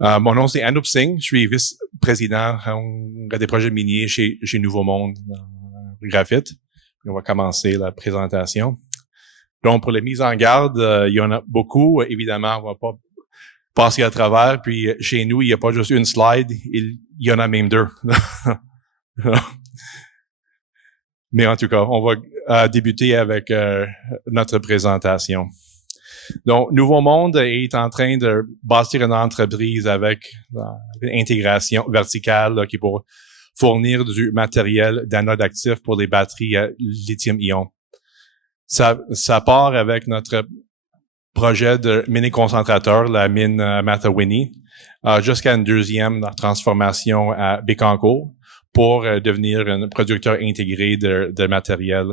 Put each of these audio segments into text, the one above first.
Mon nom, c'est Anup Singh. Je suis vice-président des projets miniers chez Nouveau Monde Graphite. On va commencer la présentation. Donc, pour les mises en garde, il y en a beaucoup. Évidemment, on va pas passer à travers. Puis, chez nous, il n'y a pas juste une slide. Il y en a même deux. Mais en tout cas, on va débuter avec notre présentation. Donc, Nouveau Monde est en train de bâtir une entreprise avec une intégration verticale là, qui est pour fournir du matériel d'anode actif pour les batteries à lithium-ion. Ça part avec notre projet de mini-concentrateur, la mine Matawini, jusqu'à une deuxième transformation à Bécancour pour devenir un producteur intégré de matériel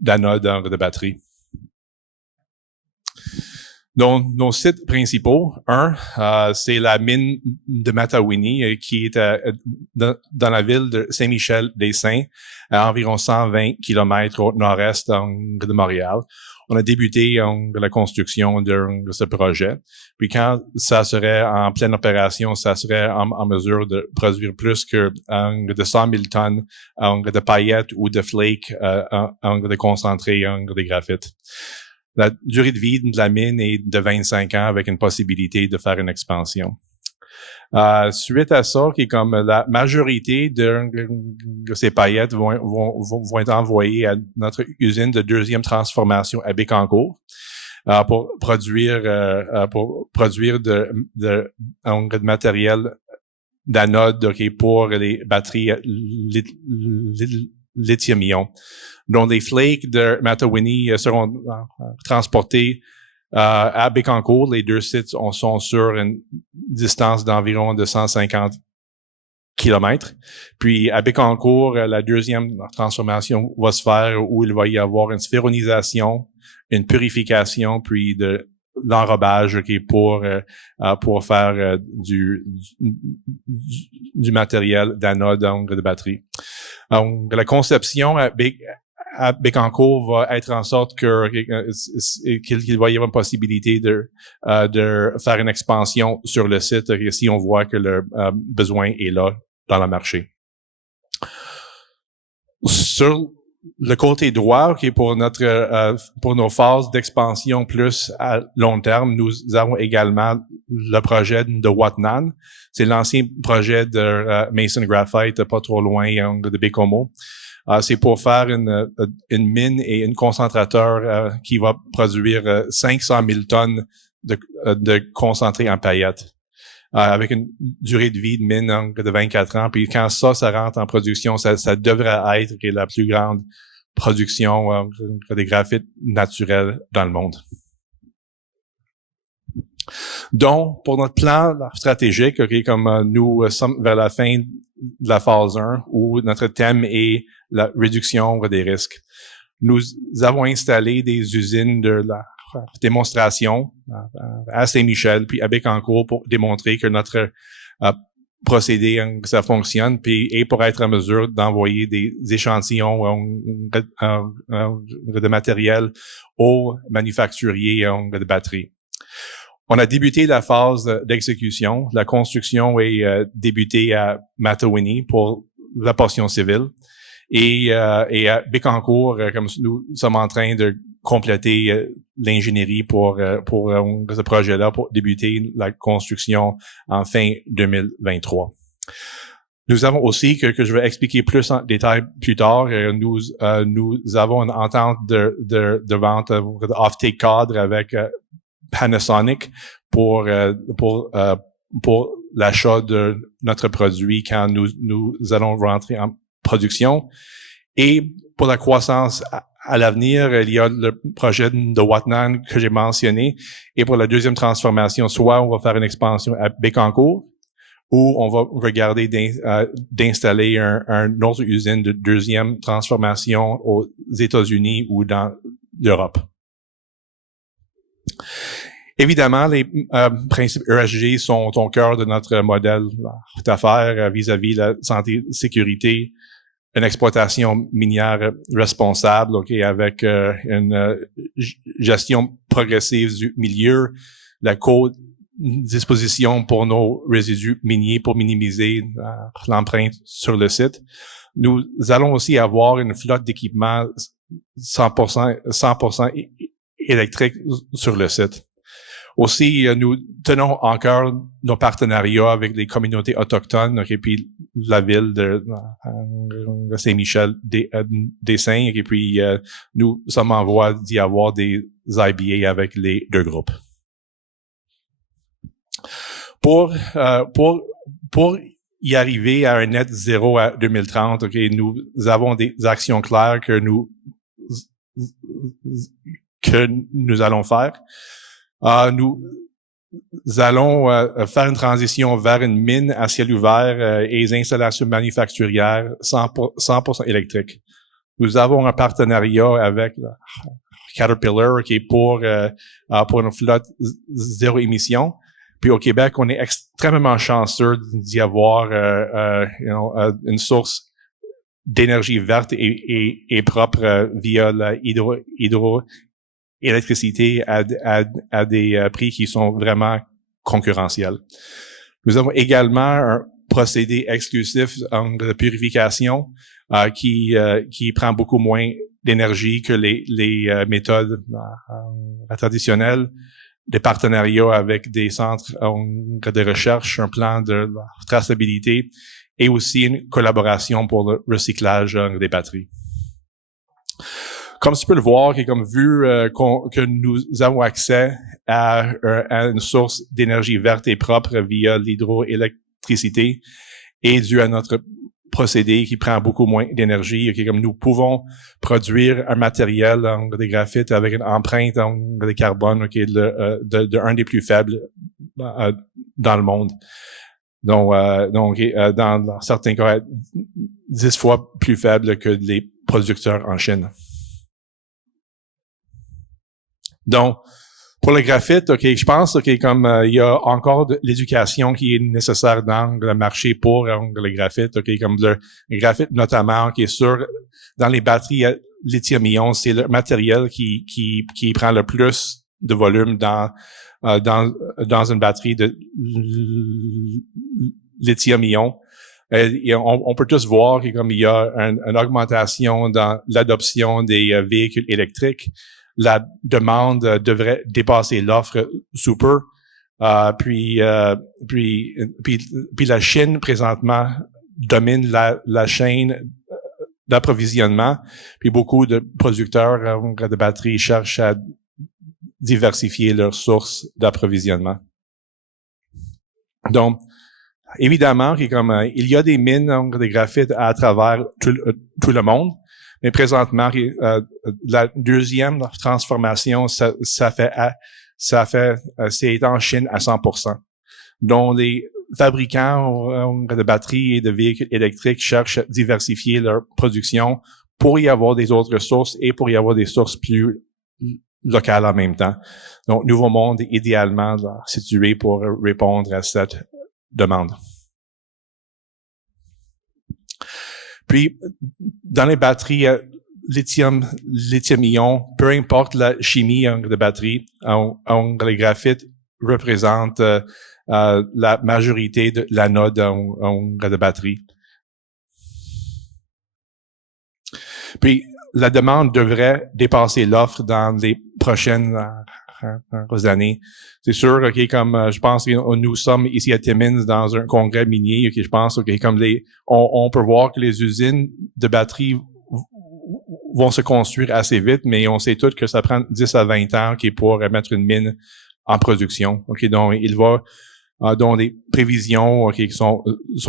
d'anode de batterie. Donc, nos sites principaux, c'est la mine de Matawini, qui est dans la ville de Saint-Michel-des-Saints, à environ 120 km au nord-est de Montréal. On a débuté la construction de ce projet. Puis quand ça serait en pleine opération, ça serait en mesure de produire plus que de 100 000 tonnes de paillettes ou de flakes de concentré de graphite. La durée de vie de la mine est de 25 ans avec une possibilité de faire une expansion. Suite à ça, qui est comme la majorité de ces paillettes vont être envoyées à notre usine de deuxième transformation à Bécancour pour produire de matériel d'anode pour les batteries lithium-ion. Donc, les flakes de Matawini seront transportés à Bécancour. Les deux sites sont sur une distance d'environ de 150 km. Puis, à Bécancour, la deuxième transformation va se faire où il va y avoir une sphéronisation, une purification, puis de l'enrobage qui est pour faire du matériel d'anode de batterie. Donc, la conception à Bécancour va être en sorte qu'il va y avoir une possibilité de faire une expansion sur le site si on voit que le besoin est là dans le marché. Sur le côté droit, qui est pour nos phases d'expansion plus à long terme, nous avons également le projet de Watnan. C'est l'ancien projet de Mason Graphite, pas trop loin de Bécomo. C'est pour faire une mine et une concentrateur qui va produire 500 000 tonnes de concentré en paillettes. Avec une durée de vie de mine de 24 ans. Puis quand ça rentre en production, ça devrait être la plus grande production des graphites naturels dans le monde. Donc, pour notre plan stratégique, comme nous sommes vers la fin de la phase 1, où notre thème est la réduction des risques. Nous avons installé des usines de la démonstration à Saint-Michel, puis à Bécancour pour démontrer que notre procédé, ça fonctionne, puis et pour être en mesure d'envoyer des échantillons de matériel aux manufacturiers de batteries. On a débuté la phase d'exécution. La construction est débutée à Matawini pour la portion civile. Et à Bécancour, comme nous sommes en train de compléter l'ingénierie pour ce projet-là, pour débuter la construction en fin 2023. Nous avons aussi, que je vais expliquer plus en détail plus tard, nous avons une entente de vente de off-take cadre avec Panasonic pour l'achat de notre produit quand nous allons rentrer en production. Et pour la croissance à l'avenir, il y a le projet de Watnan que j'ai mentionné. Et pour la deuxième transformation, soit on va faire une expansion à Bécancour, ou on va regarder d'installer une autre usine de deuxième transformation aux États-Unis ou dans l'Europe. Évidemment, les principes ESG sont au cœur de notre modèle d'affaires vis-à-vis de la santé et sécurité, une exploitation minière responsable, avec une gestion progressive du milieu, la disposition pour nos résidus miniers pour minimiser l'empreinte sur le site. Nous allons aussi avoir une flotte d'équipements 100% électrique sur le site. Aussi, nous tenons encore nos partenariats avec les communautés autochtones, et puis la ville de Saint-Michel-des-Saints, et puis nous sommes en voie d'y avoir des IBA avec les deux groupes. Pour y arriver à un net zéro à 2030, nous avons des actions claires que nous allons faire. Nous allons faire une transition vers une mine à ciel ouvert et des installations manufacturières 100% électriques. Nous avons un partenariat avec Caterpillar qui est pour une flotte zéro émission. Puis au Québec, on est extrêmement chanceux d'y avoir une source d'énergie verte et propre via la hydroélectricité à des prix qui sont vraiment concurrentiels. Nous avons également un procédé exclusif de purification qui prend beaucoup moins d'énergie que les méthodes traditionnelles, des partenariats avec des centres de recherche, un plan de traçabilité et aussi une collaboration pour le recyclage des batteries. Comme tu peux le voir, et comme vu que nous avons accès à une source d'énergie verte et propre via l'hydroélectricité et dû à notre procédé qui prend beaucoup moins d'énergie, comme nous pouvons produire un matériel de graphite avec une empreinte de carbone de un des plus faibles dans le monde. Donc dans certains cas, 10 fois plus faible que les producteurs en Chine. Donc, pour le graphite, je pense, comme il y a encore de l'éducation qui est nécessaire dans le marché pour le graphite, comme le graphite notamment, qui est sûr, dans les batteries lithium-ion, c'est le matériel qui prend le plus de volume dans une batterie de lithium-ion. On peut tous voir que comme il y a une augmentation dans l'adoption des véhicules électriques, la demande devrait dépasser l'offre sous peu. Puis la Chine présentement domine la chaîne d'approvisionnement. Puis beaucoup de producteurs de batteries cherchent à diversifier leurs sources d'approvisionnement. Donc, évidemment, il y a des mines de graphite à travers tout le monde. Mais présentement, la deuxième transformation, c'est en Chine à 100%. Donc, les fabricants de batteries et de véhicules électriques cherchent à diversifier leur production pour y avoir des autres sources et pour y avoir des sources plus locales en même temps. Donc, Nouveau Monde est idéalement situé pour répondre à cette demande. Puis, dans les batteries lithium-ion, peu importe la chimie de batterie, le graphite représente la majorité de l'anode de batterie. Puis, la demande devrait dépasser l'offre dans les prochaines années. C'est sûr, comme je pense que nous sommes ici à Timmins dans un congrès minier, je pense, comme on peut voir que les usines de batteries vont se construire assez vite, mais on sait tous que ça prend 10 à 20 ans pour mettre une mine en production. Donc il va dans des prévisions qui sont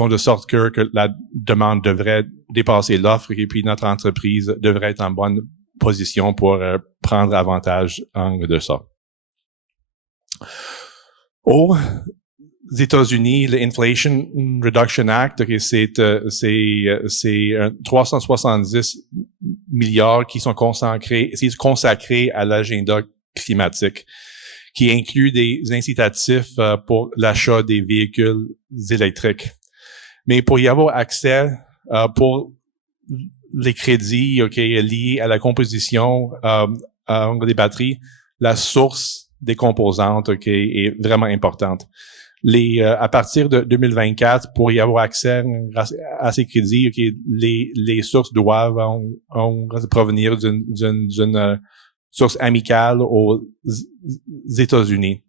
de sorte que la demande devrait dépasser l'offre et puis notre entreprise devrait être en bonne position pour prendre avantage de ça. Aux États-Unis, l'Inflation Reduction Act, c'est 370 milliards qui sont consacrés à l'agenda climatique, qui inclut des incitatifs pour l'achat des véhicules électriques. Mais pour y avoir accès, pour les crédits liés à la composition des batteries, la source des composantes est vraiment importante. À partir de 2024, pour y avoir accès à ces crédits, les sources doivent provenir d'une source amicale aux États-Unis.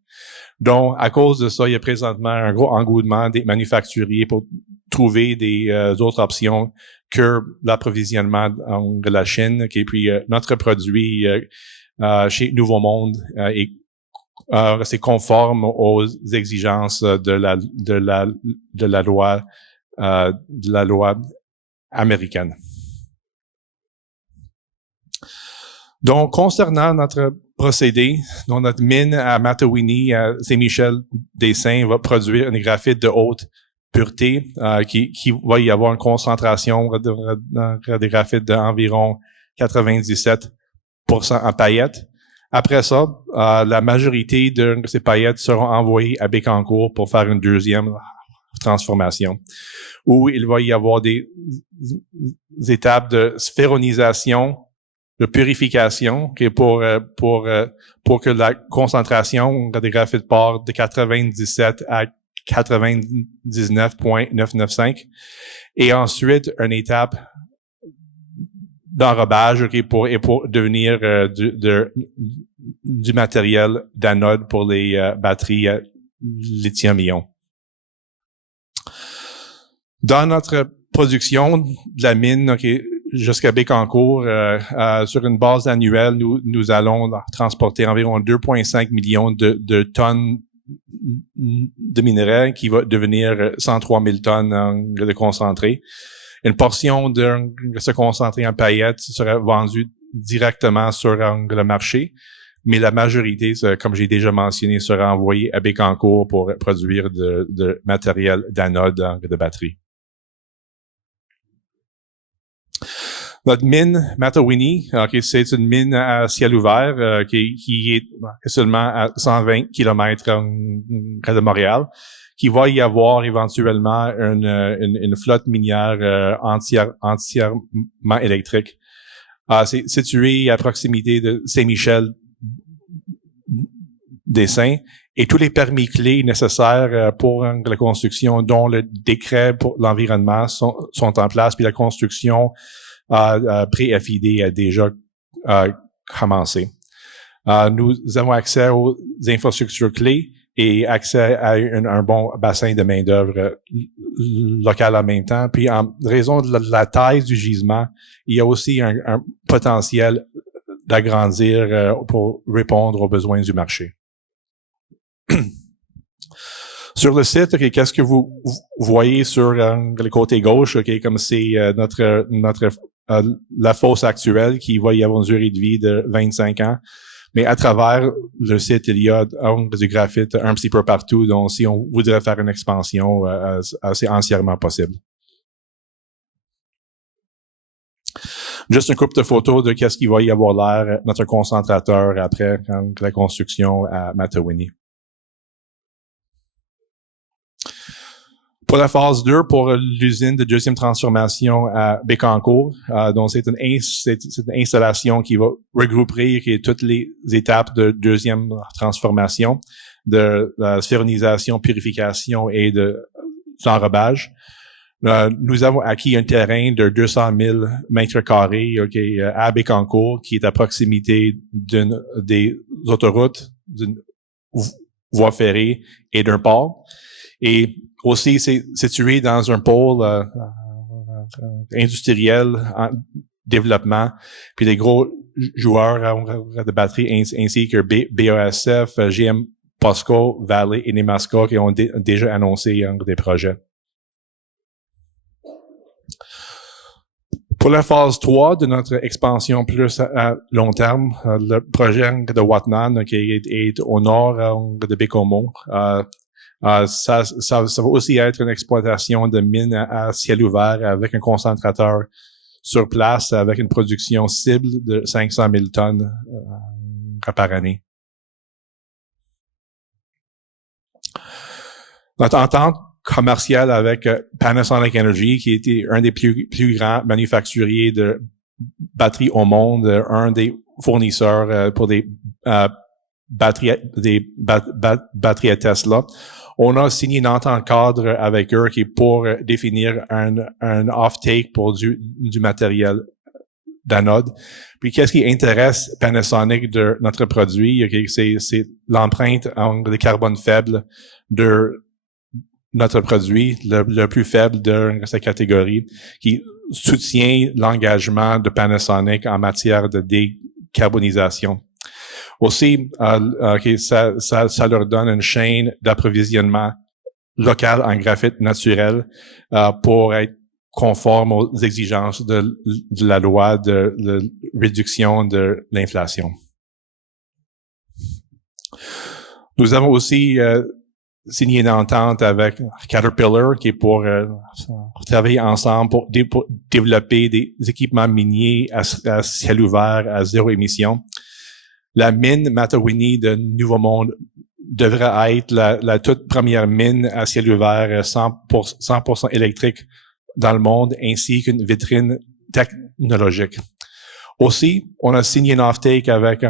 Donc, à cause de ça, il y a présentement un gros engouement des manufacturiers pour trouver des autres options que l'approvisionnement de la Chine. Puis notre produit chez Nouveau Monde c'est conforme aux exigences de la loi américaine. Donc, concernant notre procédé, donc notre mine à Matawini, à Saint-Michel-des-Saints, va produire une graphite de haute pureté, qui va y avoir une concentration de graphite d'environ 97% en paillettes. Après ça, la majorité de ces paillettes seront envoyées à Bécancour pour faire une deuxième transformation, où il va y avoir des étapes de sphéronisation, de purification, pour que la concentration des graphites part de 97 à 99,995. Et ensuite, une étape d'enrobage pour devenir du matériel d'anode pour les batteries lithium-ion. Dans notre production de la mine, jusqu'à Bécancour, sur une base annuelle, nous allons transporter environ 2,5 millions de tonnes de minerais qui va devenir 103 000 tonnes de concentré. Une portion de ce concentré en paillettes sera vendue directement sur le marché, mais la majorité, comme j'ai déjà mentionné, sera envoyée à Bécancour pour produire de matériel d'anode de batterie. Notre mine Matawini, c'est une mine à ciel ouvert qui est seulement à 120 km près de Montréal, qui va y avoir éventuellement une flotte minière entièrement électrique. C'est situé à proximité de Saint-Michel-des-Saints et tous les permis clés nécessaires pour la construction, dont le décret pour l'environnement, sont en place, puis la construction pré-FID a déjà commencé. Nous avons accès aux infrastructures clés et accès à un bon bassin de main-d'œuvre local en même temps. Puis, en raison de la taille du gisement, il y a aussi un potentiel d'agrandir pour répondre aux besoins du marché. Sur le site, qu'est-ce que vous voyez sur le côté gauche, comme c'est la fosse actuelle qui va y avoir une durée de vie de 25 ans. Mais à travers le site, il y a du graphite un petit peu partout. Donc, si on voudrait faire une expansion, c'est entièrement possible. Juste une couple de photos de qu'est-ce qu'il va y avoir l'air, notre concentrateur après la construction à Matawini. Pour la phase 2, pour l'usine de deuxième transformation à Bécancour, donc c'est une installation qui va regrouper toutes les étapes de deuxième transformation, de la sphéronisation, purification et de l'enrobage. Nous avons acquis un terrain de 200 000 mètres carrés à Bécancour, qui est à proximité des autoroutes, d'une voie ferrée et d'un port. Et aussi, c'est situé dans un pôle industriel en développement, puis des gros joueurs de batterie ainsi que BASF, GM, POSCO, Vale et Nemaska qui ont déjà annoncé des projets. Pour la phase 3 de notre expansion plus à long terme, le projet de Watnan qui est au nord de Bécomo, ça va aussi être une exploitation de mines à ciel ouvert avec un concentrateur sur place avec une production cible de 500 000 tonnes par année. Notre entente commerciale avec Panasonic Energy, qui était un des plus grands manufacturiers de batteries au monde, un des fournisseurs pour des batteries à Tesla. On a signé une entente cadre avec eux qui est pour définir un off-take pour du matériel d'anode. Puis, qu'est-ce qui intéresse Panasonic de notre produit? Okay, c'est l'empreinte de carbone faible de notre produit, le plus faible de sa catégorie, qui soutient l'engagement de Panasonic en matière de décarbonisation. Aussi, ça leur donne une chaîne d'approvisionnement locale en graphite naturel pour être conforme aux exigences de la loi de réduction de l'inflation. Nous avons aussi signé une entente avec Caterpillar qui est pour travailler ensemble pour développer des équipements miniers à ciel ouvert à zéro émission. La mine Matawini de Nouveau Monde devrait être la toute première mine à ciel ouvert 100% électrique dans le monde, ainsi qu'une vitrine technologique. Aussi, on a signé une off-take avec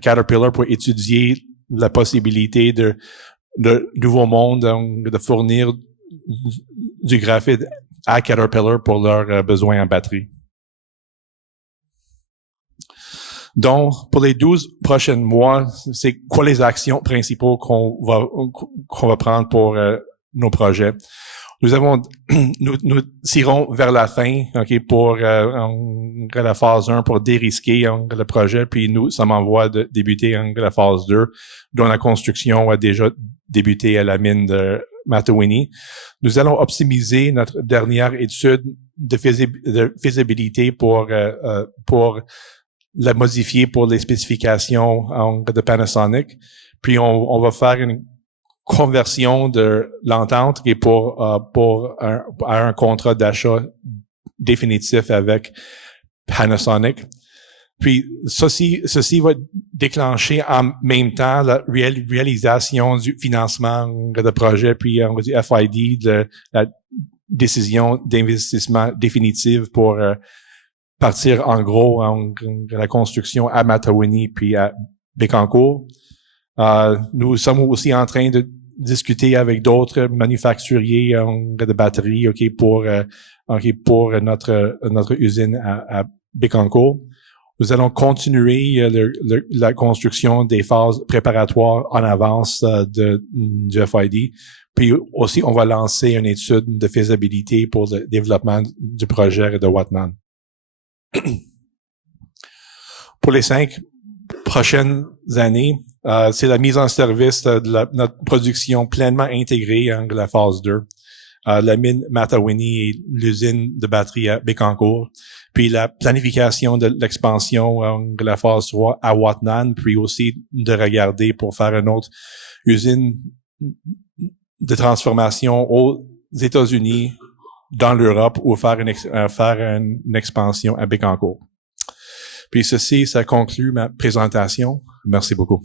Caterpillar pour étudier la possibilité de Nouveau Monde de fournir du graphite à Caterpillar pour leurs besoins en batterie. Donc, pour les 12 prochains mois, c'est quoi les actions principales qu'on va prendre pour nos projets? Nous tirons vers la fin, pour la phase 1 pour dérisquer le projet, puis nous sommes en voie de débuter la phase 2, dont la construction a déjà débuté à la mine de Matawini. Nous allons optimiser notre dernière étude de faisabilité pour la modifier pour les spécifications de Panasonic, puis on va faire une conversion de l'entente qui est pour un contrat d'achat définitif avec Panasonic. Puis ceci va déclencher en même temps la réalisation du financement de projet, puis on va dire FID, de la décision d'investissement définitive pour partir en gros la construction à Matawini puis à Bécancour. Nous sommes aussi en train de discuter avec d'autres manufacturiers de batteries, pour notre usine à Bécancour. Nous allons continuer la construction des phases préparatoires en avance du FID. Puis aussi, on va lancer une étude de faisabilité pour le développement du projet de Watnan. Pour les 5 prochaines années, c'est la mise en service de notre production pleinement intégrée de la phase 2. La mine Matawini et l'usine de batterie à Bécancour, puis la planification de l'expansion de la phase 3 à Watnan, puis aussi de regarder pour faire une autre usine de transformation aux États-Unis, dans l'Europe, ou faire une expansion à Bécancour. Puis ça conclut ma présentation. Merci beaucoup.